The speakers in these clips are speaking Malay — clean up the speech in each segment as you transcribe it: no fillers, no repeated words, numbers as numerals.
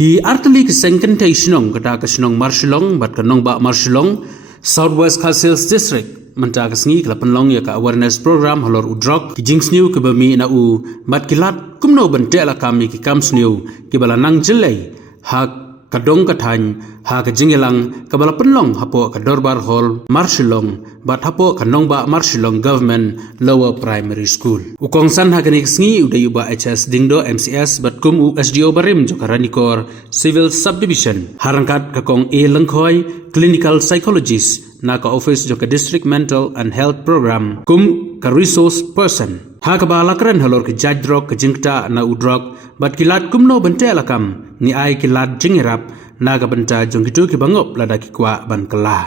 Ki artali ki sengken tay sinong kata ka sinong marshilong bat ka nong ba marshilong Southwest Khasils District menta ka sngi kala penlong ya ka awareness program halor udrok ki jings new ke bami na u bat kilat kumno bente la kami ki kams new ki bala nang jelai hak kadong katany ha ka jingelang ka bala penlong hapo ka dorbar hall marshilong bat hapo ka nong ba marshilong government lower primary school ukong san ha kanik sngi uday ba HS dingdo MCS bat kum u SDO barim jo karanikor civil subdivision harangkat ka kong e langkhoi clinical psychologist na ka office jo ka district mental and health program kum ka resource person ha ka bala kran halor ka judge drok ka jingta na udrok bat kilat kumno bente alakam ni ai kilat jingirap na ka benta jong kitu ki bangop lada ki kwa ban kala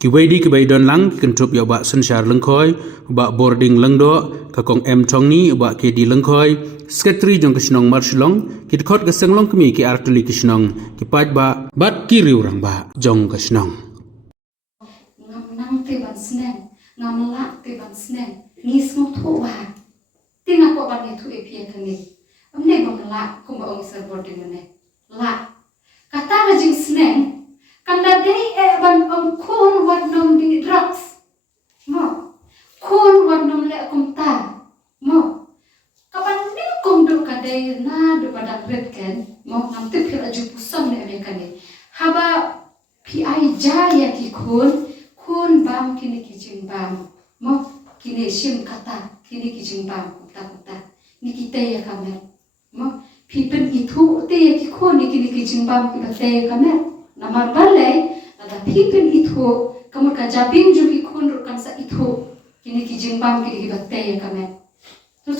ki wedi ki bai don lang ki kentup ya ba sunshar lengkhoi ba boarding lengdo ka kong em thongni ba ke di lengkhoi secretary jong kisnong marshilong ki khot ka senglong kmi ki artuli kisnong ki paj ba bat ki riu rang ba jong kisnong nang te ban sneng ngamla te ban sneng ni smo thowa tinga ko ban ni thu e pia thani amne bang la kum ba ong sar boarding mane la kata ga jing sneng kanda dei e ban ong khon wat nom di drugs mo khon wat nom le kum ta mo kapan ni kum do ka dei na do badak red ken mo ngam te phir aju pusam ne me kani haba pi ai jaya ki khon bam kini ki jing bam mo kini sim kata kini ki jing bam kuta ni kita ya kamer mo pipen itu te ya ki khon ni kini ki jing bam ki te ya kamer namar balai ada pipen itu kamu ka jabing ju ki khon ru kan sa itu kini ki jing bam ki te ya kamer tu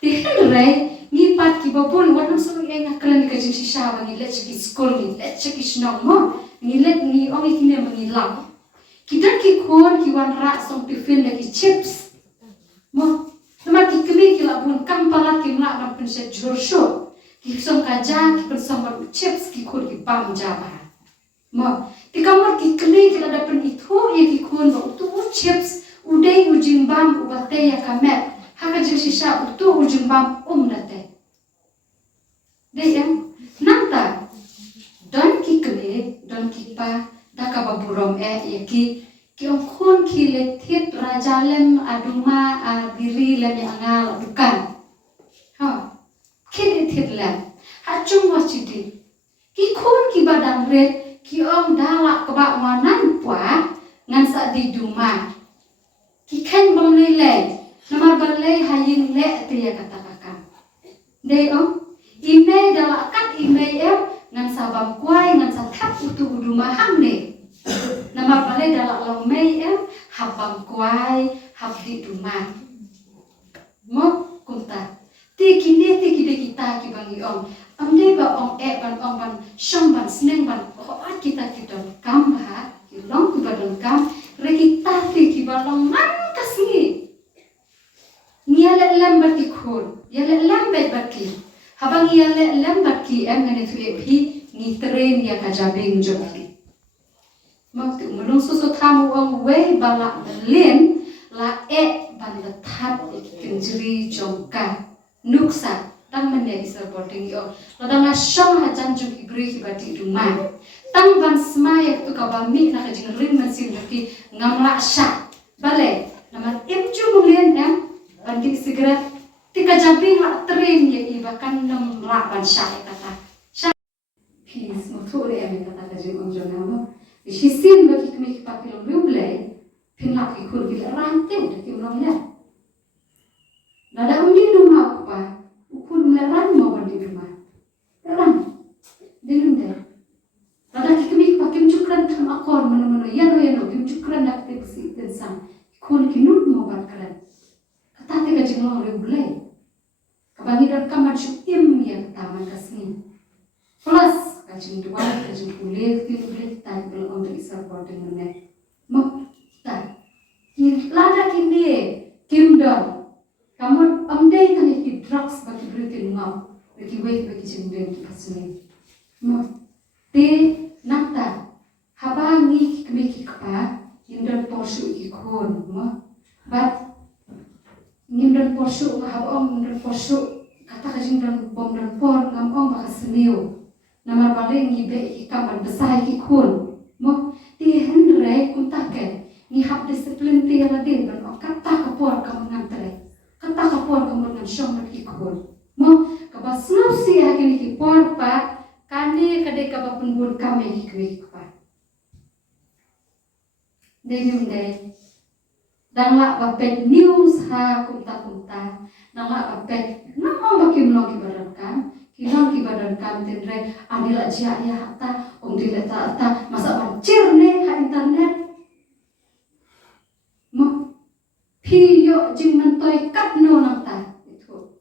ti henrai ni pat ki babon wanam so e ngaklan ka jing shisha bangi let ki school ni let ki snong mo ni let ni ong ikine mangi lam kita ki khon ki wan ra song tiffin le ki chips mo nama ki kemi ki labun kampala ki mla nam pun se jorsho ki song kaja ki pun song wan chips ki khon ki pam jaba mo ti kamar ki kemi ki la dapen itu ye ki khon ba tu chips udai ujing bam ubate ya kamet haka jing shisha utu ujing bam late dei em nanta don ki kemi don ki pa daka baburom ya ki ong khon ki le thit raja lem aduma diri lem angal bukan ha ki thit lem ha chung wa chiti ki khon ki badang red ki ong dala ka ba wanan pwa ngan sa di duma ki khen bom le le namar balai hayin le te ya kata kakak dei ong ime dala kat ime em ngan sabam kuai ngan sa thap utu duma hang ne nama balai dalam long mei em habang kuai habdi duma mo kunta ti kini kita ki bangi ong amde ba ong ban shong ban sneng ban hoat kita kam ha ki long ku badon kam re kita ki balong man kasni niale lambat ki khol yale lambat batki habang yale lambat ki em ngane thu phi ni train ya ka jabing jo Waktu menung susu tamu ong we bala len la ban la tap kenjri jongka nuksa tang mene isar boarding yo ladang shong ha janju ki bri ki bati duma tang ban smaya tu ka ba mi na ka jing rin man sim ki ngamla sha bale nama imju mulen em bandi sigaret tika jabing la train ye ibakan nam ra ban sha kata sha please mo tu le em kata ka jing ong jona si sin bagi kami pakai long ruble pinlak ikut kita rantai dari orang ya nada undi rumah apa ukur meran mau di rumah ran dilum deh nada kami pakai cukran sama akor mana ya no cukran nak teksi tensang ikut kinun mau keren kata tiga jengol ruble kabangi dan kamar syutim ya taman kasni plus kajing dua kajing kulit tadi belum untuk isar boarding mana mo ta lada kini kimdon kamu amdai kan iki drugs bagi beriti ngau bagi weight bagi jengben kasni mo te nakta habangi kemiki kapa hindon porsu iki khon mo but hindon porsu habang hindon porsu kata kajing dan bom dan por ngam ong bakasniu Namar balik ngibe ikan besar ikun. Mo tihan rek kuntake ni hab disiplin tiara din ban kata kapor kamangan tere. Kata kapor kamangan syong ikun. Mo kaba snausi hakini ki por pa kane kade kaba penbun kami ki pa. Dengum dei. Dan la bapet news ha kunta nang la bapet nang bakim lo ki barankan kilang ki barankan tenre adila jia ya hatta dila ta masa bancir ne ha internet mo piyo jing mentoi kat no nang ta itu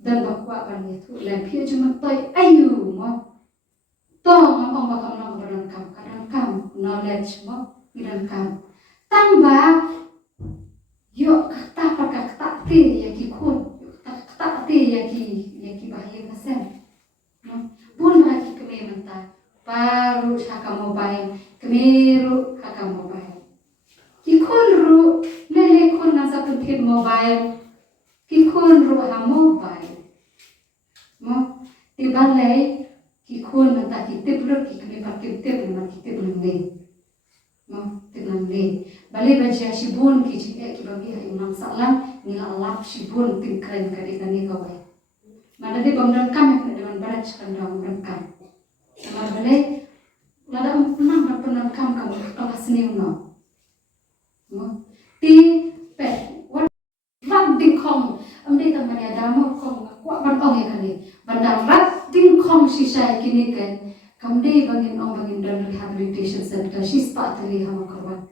dan bakwa ban itu le piyo jing mentoi ayu mo to ngomong bakal nang barankan kadang knowledge mo barankan tambah yo kata ti ya ki kun kata ti ya ki bahaya masen bun lagi kami mentah baru haka mobile kemiru haka mobile ki kun ru lele kun nasa pentin mobile ki kun ru ha mobile mo tibalai ki kun mentah ki tibru ki kami pakai tibru ki tibru ni mo tenang ni balik baca sibun ki bagi hari enam salam nila alap sibun tingkren kali kani kawai mana dia bangun kami dengan barat sekandang mereka sama balik lada pernah kamu kelas ni no ti pet wat rat ding kong amde tamani ada mo kong kuat ban ong ya kali bandar rat ding kong sisa kini kan kamde bangin dan rehabilitation center sispa tali hama korban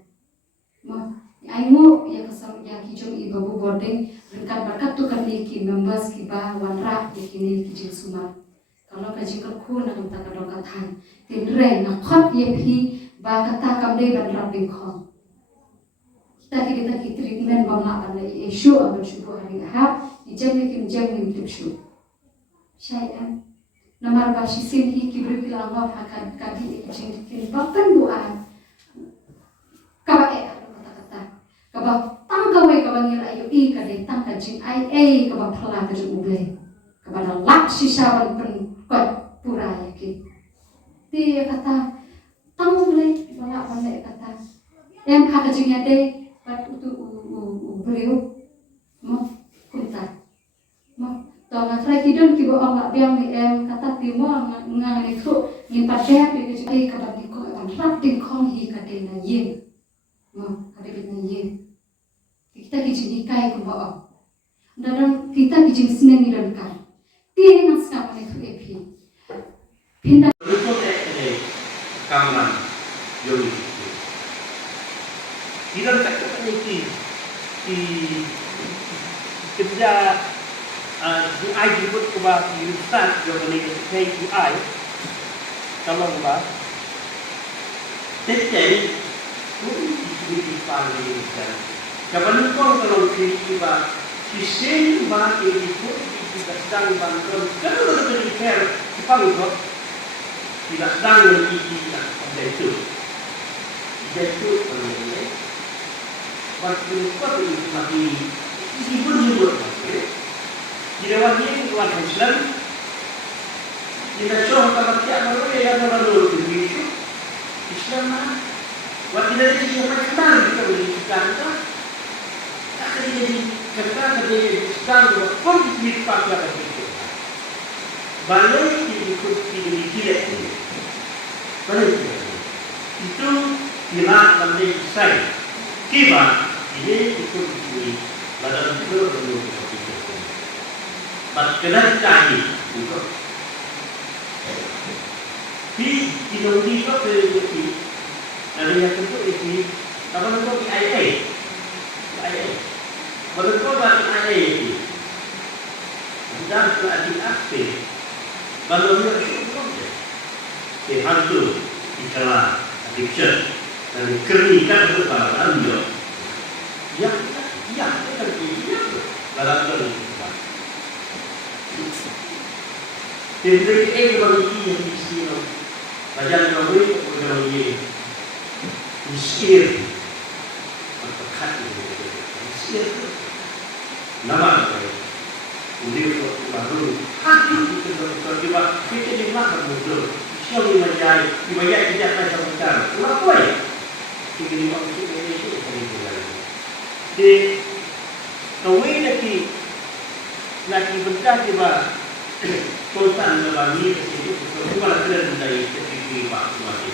ma aimu ya kesal ya kijong ibabu boarding berkat berkat tu kan ki members ki ba wanra kini kijing sumar kalau kaji kerku nang ta kadong kathan tinre na khot ye phi ba kata kamde ban raping khong kita ki treatment bangla ban issue abal shubu hari ha ijam ni tip shu syai'an namar bashi sin hi kibri bilang akan kadi kijing kin baktan buan kaba kata kaba tangkawai kaba ngira ayu kade tangka jing kaba phala ke uble kaba na lak sisawan pen kot pura yaki ti kata tanguble bala bala kata yang haka jing ade pat utu beliau mo kunta mo to ngatra kidon kibo ang biang ni kata timo ngang ni thu ni padya pe ke kaba ni ko an rat ding khong hi kate na yin mo kade na yin kita kijing ikai ko ba dalam kita kijing sinen ni dan kan ti nang ska pa itu epi pinda report kamran yori tidak tak ini di kerja di ID pun kuba di start yang boleh kita UI kalau kuba jadi di paling kapan kau kalau kita kisah bah ini pun tidak sedang bangun kalau kita repair kita lupa tidak sedang kita itu ini waktu itu lagi ini pun juga tidak wajib keluar Islam tidak show kalau tiap baru yang baru itu Islam mana waktu dari siapa kenal kita boleh kita tak jadi kerja sedang konflik pada itu balai diikut gila balai itu bila balai saya kiba ini ikut ini dalam itu perlu Paskelan cari untuk di Indonesia itu ada yang tentu ini apa namanya IA betul bahasa IA itu dan sudah diaktif balonnya itu dihantu dikala addiction dan dikernikan kepada anda yang terjadi dalam Jadi bagi yang miskin, bajan kami bagi miskin, berkat miskin. Nama saya, udah baru hati kita berjumpa betul. Siapa di majai tidak akan sambutan. Kenapa ya? Tiga lima itu itu lagi. Di kawin lagi bentar tiba kontan lebih itu bukan dari ketika Pak Mati.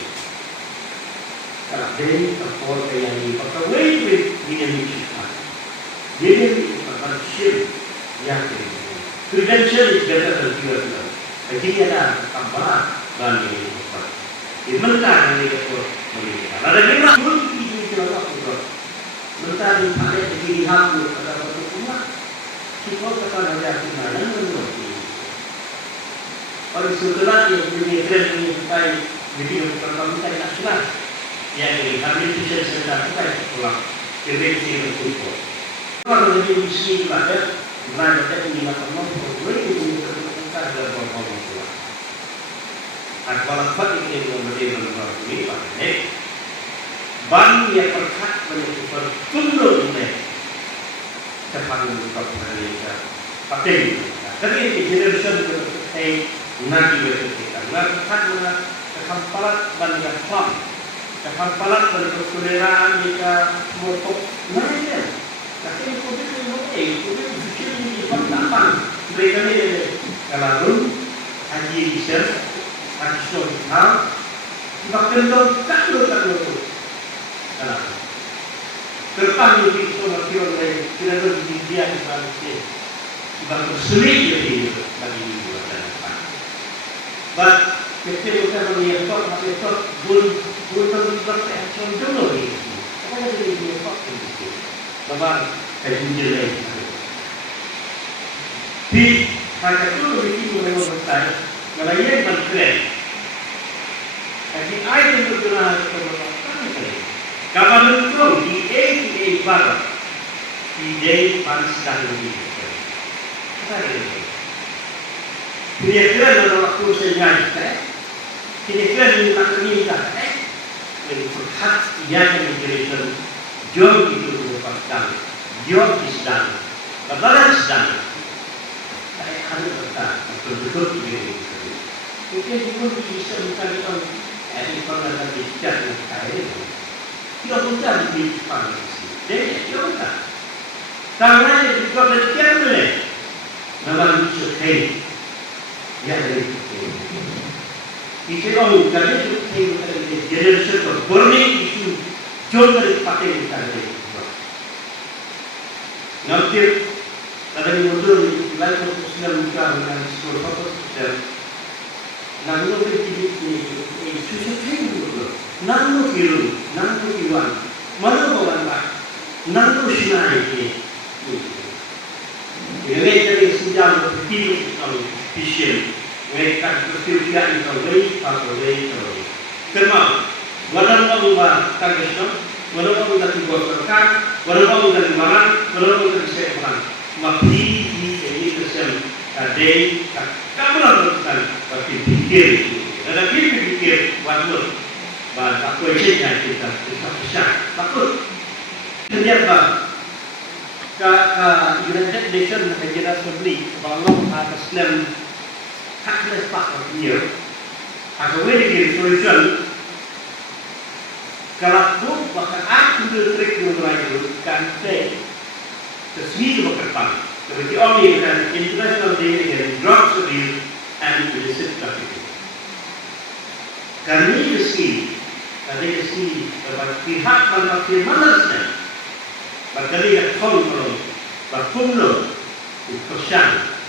Kalau dari kapal yang ini pakai wave ini jadi akan ship yang credential is better than theoretical. Jadi ada tambahan dan ini apa? Di mentah ini itu mereka. Ada lima pun itu juga apa? Mentah di mana di hampir ada satu rumah. Kita kata ada di mana menurut orang setelah yang punya trend ini supaya video pertama nasional yang ini kami bisa sedang supaya pulang kerensi untuk kalau lebih misi ada mana kita ini nak boleh itu kita ada berapa pulang. Kalau apa ini yang berdiri dalam ini pak, ban yang perkat menentukan tunduk ini cepat untuk mereka pakai. Tapi ini generation nanti berikutnya. Nanti mana kehampalan bandingkan pam, kehampalan bandingkan kesulitan jika motok mana? Tapi itu fikir ini pendapat mereka ni kalau haji research, haji soal, bahkan tak kalau terpang itu semua orang tidak berdiam di bahkan sulit jadi bagi buatan. But kita bukan melihat masih belum berpersepsi dulu ini. Apa yang jadi melihat ini? Sebab kajian lain. Di hanya itu lebih mulai bertanya, kalau ia berkeren, jadi ayat yang bergerak kepada kapan itu di A barat, di D panstan lebih. Kira-kira dalam waktu saya kira-kira ini tak terlihat berkat yang menjadikan job itu merupakan job sedang kebenaran sedang saya harus berkata betul-betul begini mungkin pun bisa bukan ini pernah berbicara dengan saya dia bukan di Prancis dia bukan karena juga berbicara boleh dalam sukai yang dari itu orang kerja itu generasi burning itu jauh dari pakai kita ini. Nanti ada yang mundur lagi untuk silam muka dengan sekolah fokus dan namun ini susah sekali namun kiruan mana orang tak namun sinai ini. Ini dari sejauh itu kalau vision mereka berpikir itu baik atau baik atau kenapa? Walaupun kita kagesno, walaupun kita tiba serkan, walaupun kita dimarah, walaupun kita disepak, mati ini tersiam ada kamu lakukan tapi pikir, ada pikir waktu bahasa kuncinya kita bisa takut ternyata United Nations General Assembly bangun atas Islam haknya sepakat dia agar memiliki solusi kalau bahkan aku bertrik mulai itu kan saya sesuatu berkembang seperti ONU dan International Day Against Drugs Abuse and Illicit Trafficking. Kami mesti dapat pihak mana saja berkali kali berkumpul bersama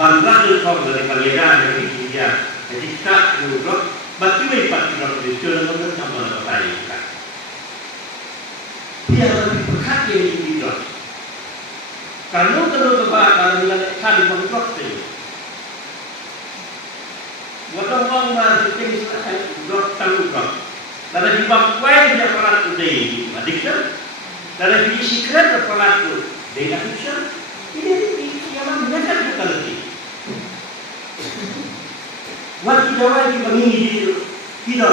bandar kau dari pengedar dari India jadi tak duduk batu empat kilo itu dengan tambah apa ini kan dia lebih berkat yang individu kalau kebakaran yang kali mengkok itu orang masih tinggi sekali duduk tangguh dan di bangkuai dia pelat today addiction dan di secret pelat tu dia addiction ini yang banyak kita lagi waktu jawab di mengingi tidak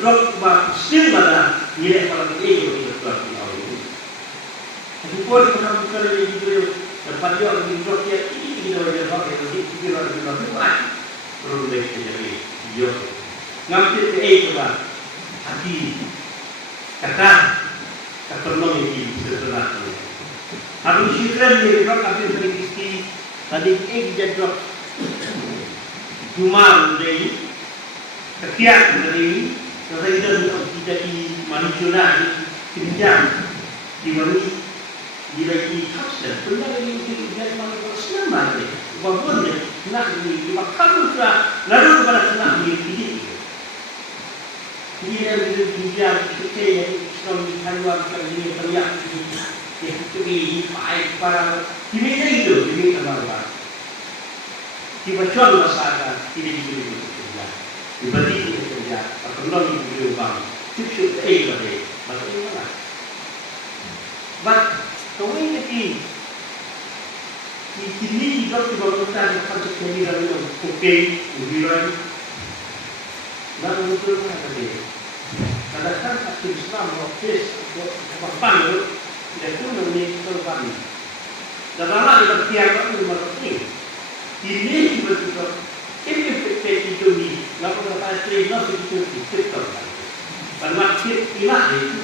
untuk still mana nilai kalau itu untuk tuan ini. Tapi pun kita bukan itu Lepas dia lagi drop dia ini kita wajib drop dia lagi kita lagi drop itu kan perlu baik jadi dia ngambil ke itu lah hati kata perlu ini sesuatu harus syukur dia drop tapi beri tadi dia drop cuma dari kekiat dari selesai itu tidak di manusia kerja di mana di lagi kapsul, punya lagi dia mahu senang banget, bagus deh, nak ni, makan sudah, lalu pada senang ni, dia kita yang Islam di Taiwan ini terlihat di baik para, ini itu, ini apa? Di bacaan masyarakat ini kerja, diberi kerja, atau non diubah, cukup lagi, bagaimana? But kawin iti hindi juga dibangunkan untuk kehadiran yang oke, ujian, dan untuk apa tadi? Kadang-kadang aktif Islam ofis apa tidak pun memiliki korban. Dan Allah di bagian itu mengerti. Ini betul. Ini itu ni. Lalu kata saya itu betul. Pada waktu ilah itu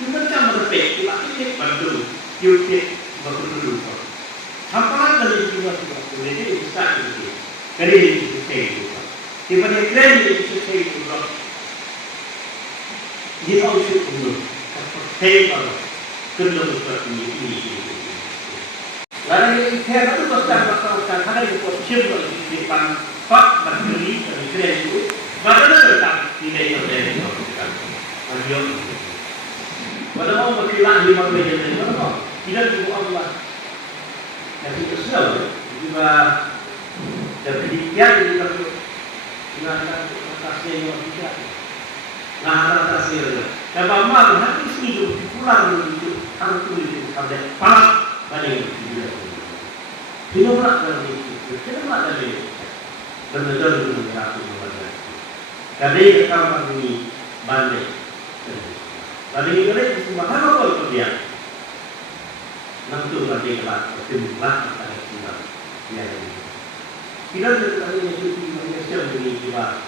kita macam berpikir ini baru YouTube baru. Apa dari juga boleh start itu. Kali ini itu. Tiba dia keren itu itu. Dia harus itu. Hey kalau kerja seperti ini. Lalu saya itu pasal ada itu siapa di depan Pak Menteri dan keren itu. Bagaimana tak tidak ada Ayo. Pada mau berkilah di mana jadi apa? Tidak juga Allah. Yang itu sudah juga jadi kian di dalam dengan kasih yang tidak. Nah, kasih. Dapat malu hati sini pulang itu harus tulis sampai palak balik dia. Tidak nak dari itu. Tidak nak dari itu. Benar-benar dengan aku membaca. Jadi kalau ini balik. Lalu ini semua apa dia? Langsung nanti kelas jumlah antara kita yang kita juga ini Indonesia begini juga.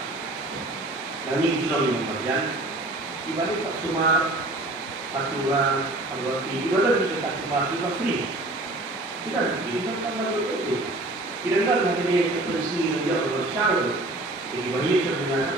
Dan ini kita mengajar. Ibarat tak cuma aturan atau tidak tak cuma kita free. Kita kan lalu itu. Kita kan nanti dia terus ini dia berusaha. Jadi bagi kita dengan